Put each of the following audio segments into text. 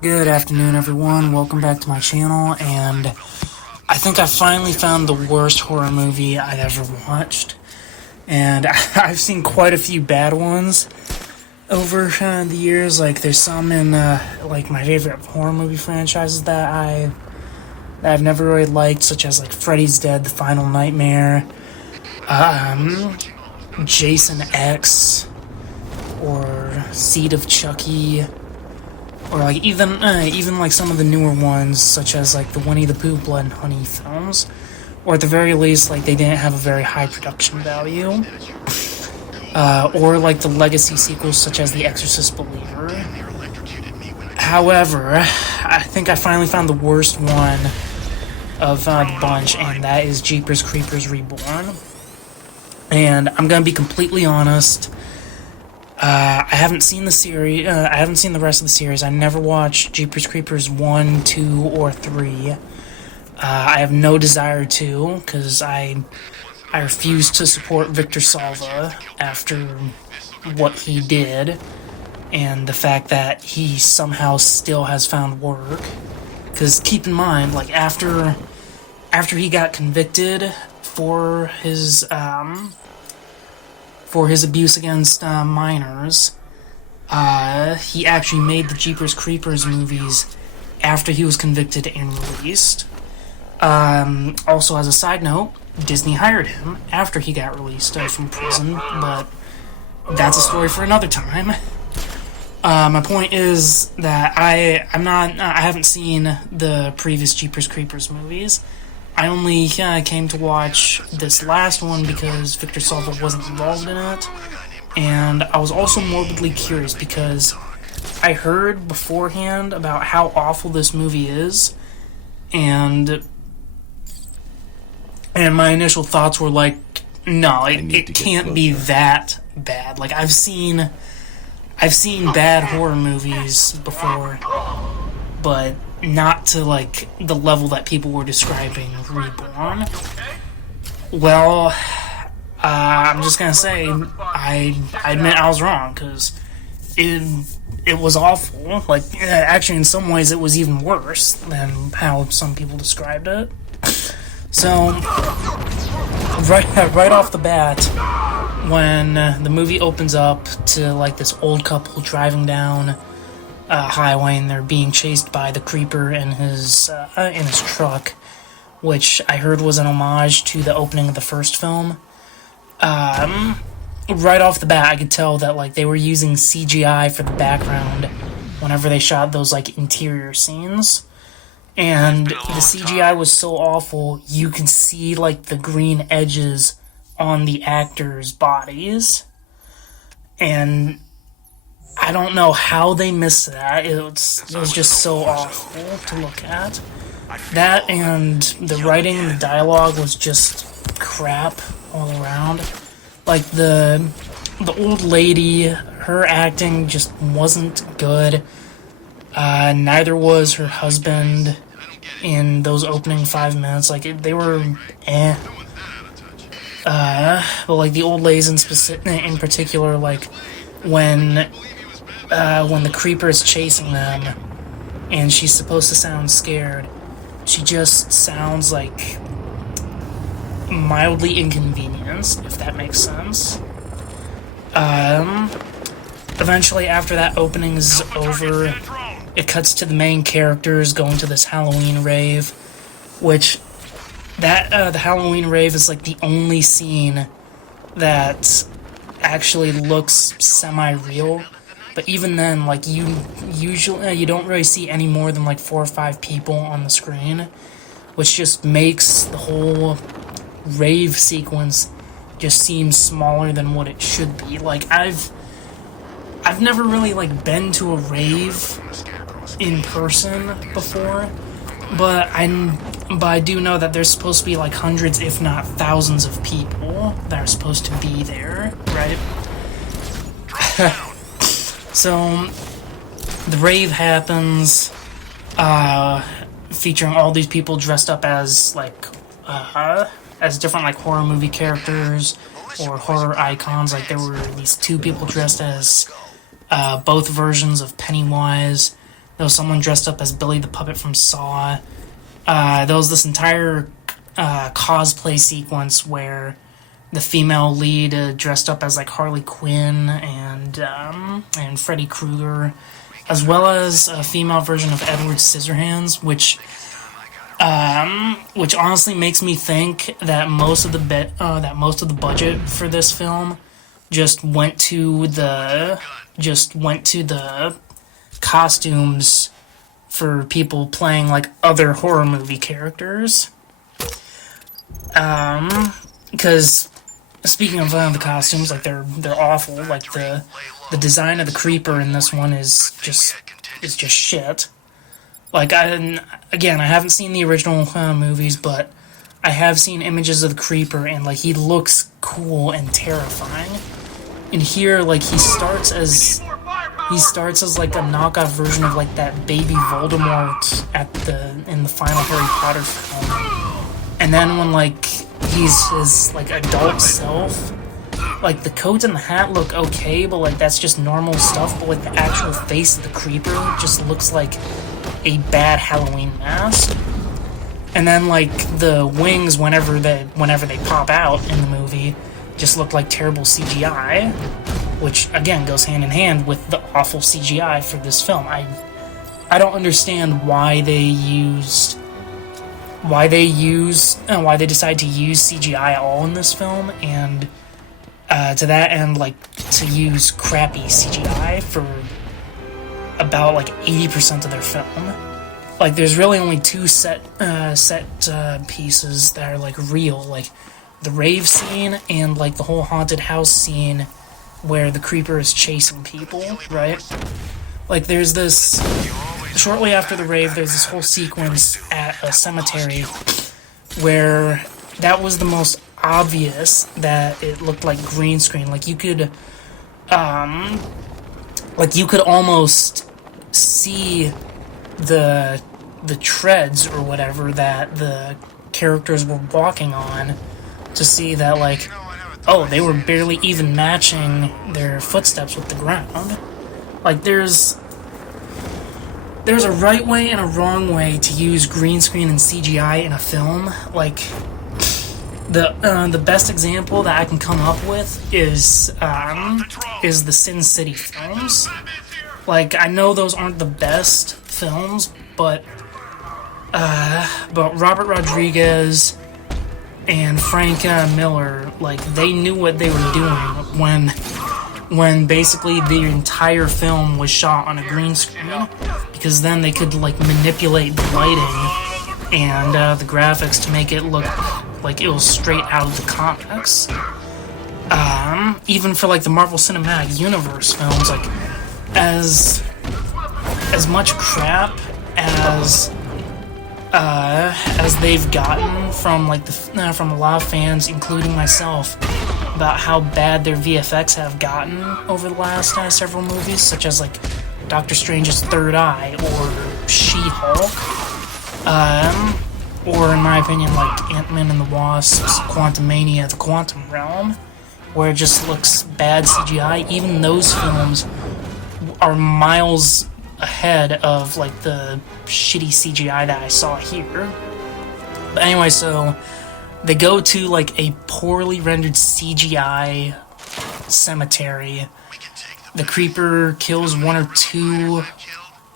Good afternoon, everyone. Welcome back to my channel, and I think I finally found the worst horror movie I've ever watched. And I've seen quite a few bad ones over the years. Like, there's some in like my favorite horror movie franchises that I've never really liked, such as like Freddy's Dead, The Final Nightmare, Jason X, or Seed of Chucky. Or like even like some of the newer ones, such as like the Winnie the Pooh Blood and Honey films, or at the very least, like they didn't have a very high production value. Or like the legacy sequels, such as The Exorcist Believer. However, I think I finally found the worst one of the bunch, and that is Jeepers Creepers Reborn. And I'm gonna be completely honest. I haven't seen the series. I haven't seen the rest of the series. I never watched Jeepers Creepers 1, 2, or 3. I have no desire to, because I refuse to support Victor Salva after what he did, and the fact that he somehow still has found work. Because keep in mind, like after he got convicted for his abuse against minors. He actually made the Jeepers Creepers movies after he was convicted and released. Also, as a side note, Disney hired him after he got released from prison, but that's a story for another time. My point is that I haven't seen the previous Jeepers Creepers movies. I only came to watch this last one because Victor Salva wasn't involved in it, and I was also morbidly curious because I heard beforehand about how awful this movie is, and my initial thoughts were like, no, it can't be that bad. Like I've seen bad horror movies before, but not to like the level that people were describing Reborn. Well, I'm just gonna say I admit I was wrong, because it was awful. Like actually, in some ways, it was even worse than how some people described it. So right off the bat, when the movie opens up to like this old couple driving down highway, and they're being chased by the creeper in his truck, which I heard was an homage to the opening of the first film. Right off the bat, I could tell that like they were using CGI for the background whenever they shot those like interior scenes, and the CGI was so awful you could see like the green edges on the actors' bodies, and I don't know how they missed that. It was just so awful to look at. That and the writing, the dialogue was just crap all around. Like the old lady, her acting just wasn't good. Neither was her husband in those opening 5 minutes. Like they were but like the old ladies in particular, like when the creeper is chasing them and she's supposed to sound scared, she just sounds like mildly inconvenienced, if that makes sense. Eventually, after that opening is over, it cuts to the main characters going to this Halloween rave, which the Halloween rave is like the only scene that actually looks semi-real. But even then, like you don't really see any more than like 4 or 5 people on the screen, which just makes the whole rave sequence just seem smaller than what it should be. Like I've never really like been to a rave in person before, but I do know that there's supposed to be like hundreds, if not thousands, of people that are supposed to be there, right? So, the rave happens, featuring all these people dressed up as, like, as different, like, horror movie characters, or horror icons. Like, there were these 2 people dressed as, both versions of Pennywise, There was someone dressed up as Billy the Puppet from Saw. There was this entire cosplay sequence where the female lead dressed up as like Harley Quinn and Freddy Krueger, as well as a female version of Edward Scissorhands, which honestly makes me think that most of the budget for this film just went to the costumes for people playing like other horror movie characters. Because speaking of the costumes, like they're awful. Like the design of the creeper in this one is just shit. Like I haven't seen the original movies, but I have seen images of the creeper, and like he looks cool and terrifying. And here, like he starts as like a knockoff version of like that baby Voldemort in the final Harry Potter film. And then when like he's his like adult self, like the coat and the hat look okay, but like that's just normal stuff. But like the actual face of the creeper just looks like a bad Halloween mask. And then like the wings, whenever they pop out in the movie, just look like terrible CGI, which again goes hand in hand with the awful CGI for this film. I don't understand why they decide to use CGI at all in this film, and to that end, like to use crappy CGI for about like 80% of their film. Like there's really only two set pieces that are like real, like the rave scene and like the whole haunted house scene where the creeper is chasing people, right? Like there's this, shortly after the rave, there's this whole sequence at a cemetery where that was the most obvious that it looked like green screen. Like you could almost see the treads or whatever that the characters were walking on, to see that like, oh, they were barely even matching their footsteps with the ground. Like there's a right way and a wrong way to use green screen and CGI in a film. Like the best example that I can come up with is the Sin City films. Like I know those aren't the best films, but Robert Rodriguez and Frank Miller, like they knew what they were doing when basically the entire film was shot on a green screen, because then they could like manipulate the lighting and the graphics to make it look like it was straight out of the comics. Even for like the Marvel Cinematic Universe films, like as much crap as they've gotten from like from a lot of fans, including myself, about how bad their VFX have gotten over the last several movies, such as like Doctor Strange's Third Eye or She-Hulk, or in my opinion like Ant-Man and the Wasp's Quantumania: The Quantum Realm, where it just looks bad CGI. Even those films are miles ahead of like the shitty CGI that I saw here. But anyway, so they go to like a poorly rendered CGI cemetery. The creeper kills one or two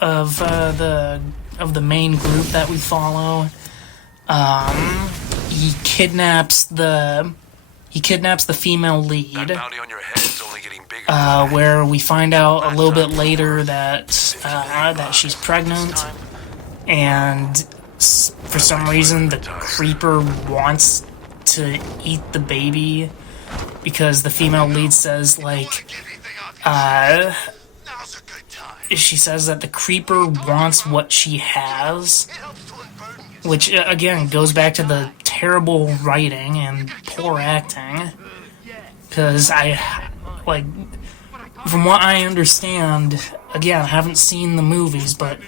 of the main group that we follow. He kidnaps the female lead. Where we find out a little bit later that she's pregnant, and for some reason the creeper wants to eat the baby, because the female lead says like she says that the creeper wants what she has, which again goes back to the terrible writing and poor acting, because from what I understand, again, I haven't seen the movies, but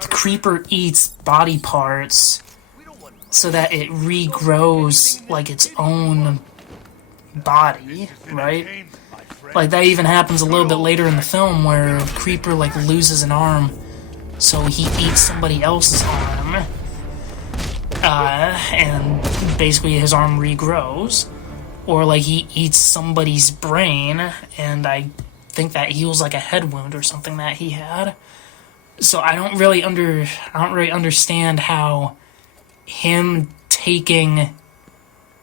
the creeper eats body parts so that it regrows like its own body, right? Like that even happens a little bit later in the film, where the creeper like loses an arm so he eats somebody else's arm, and basically his arm regrows. Or, like, he eats somebody's brain, and I think that heals, like, a head wound or something that he had. So I don't really understand how him taking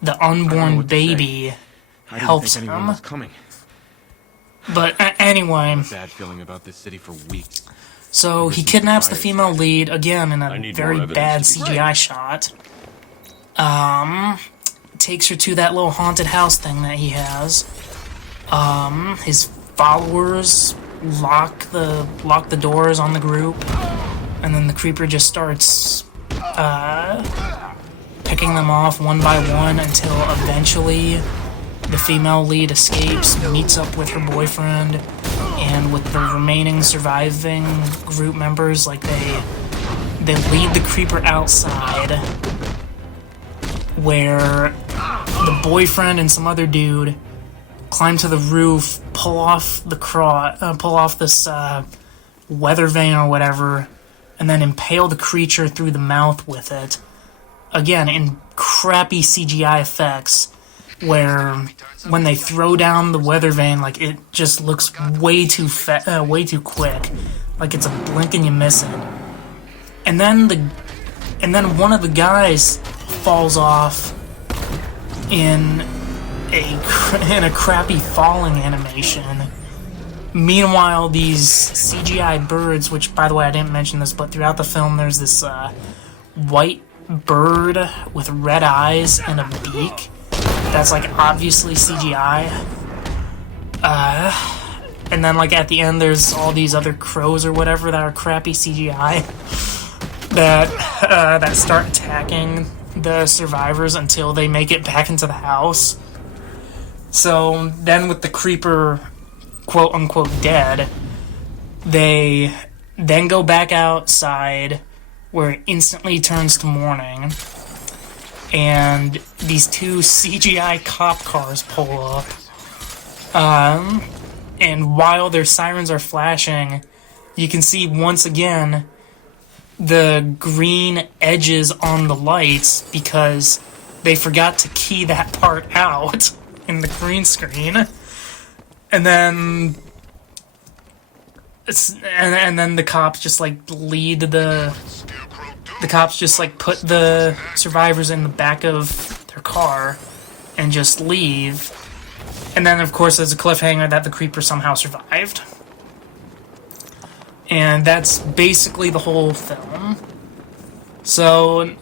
the unborn baby helps him. But anyway, bad feeling about this city for weeks. So he kidnaps the female lead again in a very bad CGI shot. Takes her to that little haunted house thing that he has. His followers lock the doors on the group, and then the creeper just starts picking them off one by one until eventually the female lead escapes, meets up with her boyfriend, and with the remaining surviving group members, like they lead the creeper outside, where the boyfriend and some other dude climb to the roof, pull off this weather vane or whatever, and then impale the creature through the mouth with it. Again, in crappy CGI effects, where when they throw down the weather vane, like, it just looks way too quick, like it's a blink and you miss it. And then one of the guys falls off in a crappy falling animation. Meanwhile, these CGI birds, which, by the way, I didn't mention this, but throughout the film there's this white bird with red eyes and a beak that's, like, obviously CGI. And then, like, at the end there's all these other crows or whatever that are crappy CGI that start attacking the survivors until they make it back into the house. So then, with the creeper quote-unquote dead, they then go back outside, where it instantly turns to morning, and these two CGI cop cars pull up, and while their sirens are flashing, you can see once again the green edges on the lights because they forgot to key that part out in the green screen. And then the cops just, like, the cops just, like, put the survivors in the back of their car and just leave. And then, of course, there's a cliffhanger that the creeper somehow survived. And that's basically the whole film. So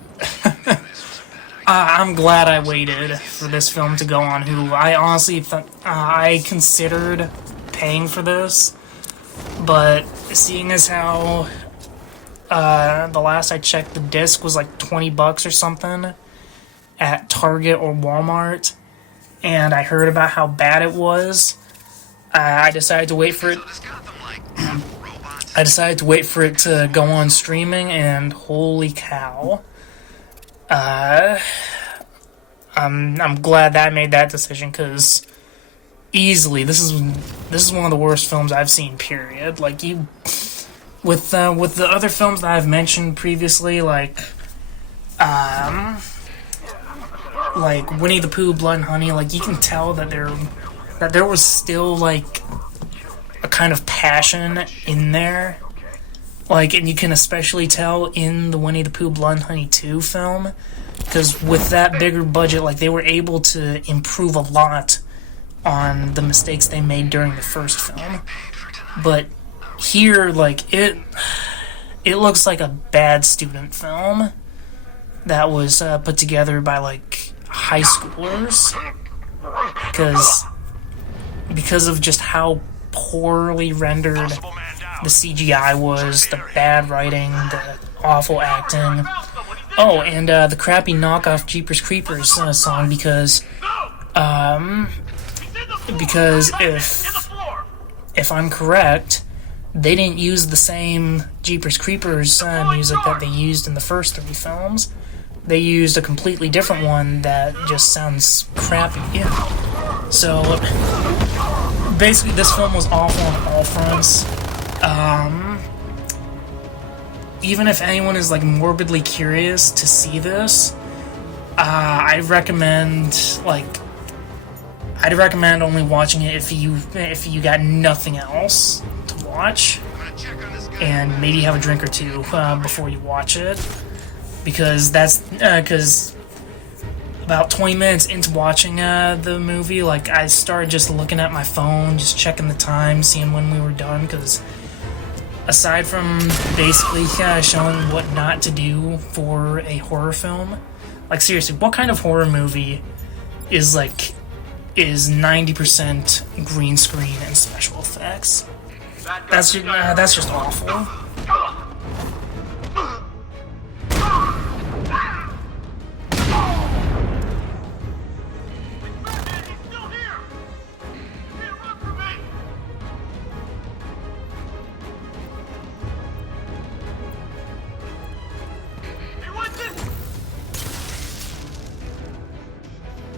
I'm glad I waited for this film to go on Hulu. I honestly I considered paying for this, but seeing as how the last I checked, the disc was like $20 or something at Target or Walmart, and I heard about how bad it was, I decided to wait for it. I decided to wait for it to go on streaming, and holy cow. I'm glad that I made that decision, because easily this is one of the worst films I've seen, period. Like, with the other films that I've mentioned previously, like Winnie the Pooh, Blood and Honey, like, you can tell that there was still, like, a kind of passion in there. Like, and you can especially tell in the Winnie the Pooh, Blood and Honey 2 film, because with that bigger budget, like, they were able to improve a lot on the mistakes they made during the first film. But here, like, it looks like a bad student film that was put together by, like, high schoolers, because of just how poorly rendered the CGI was, the bad writing, the awful acting. Oh, and the crappy knockoff Jeepers Creepers song, because if I'm correct, they didn't use the same Jeepers Creepers music that they used in the first 3 films. They used a completely different one that just sounds crappy. So basically, this film was awful on all fronts. even if anyone is like morbidly curious to see this, I'd recommend only watching it if you got nothing else to watch, and maybe have a drink or two before you watch it, because because about 20 minutes into watching the movie, like, I started just looking at my phone, just checking the time, seeing when we were done, because aside from basically showing what not to do for a horror film, like, seriously, what kind of horror movie is 90% green screen and special effects? That's just awful.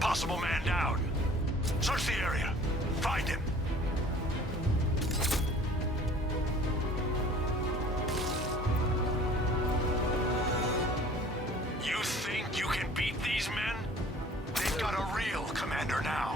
Possible man down. Search the area. Find him. You think you can beat these men? They've got a real commander now.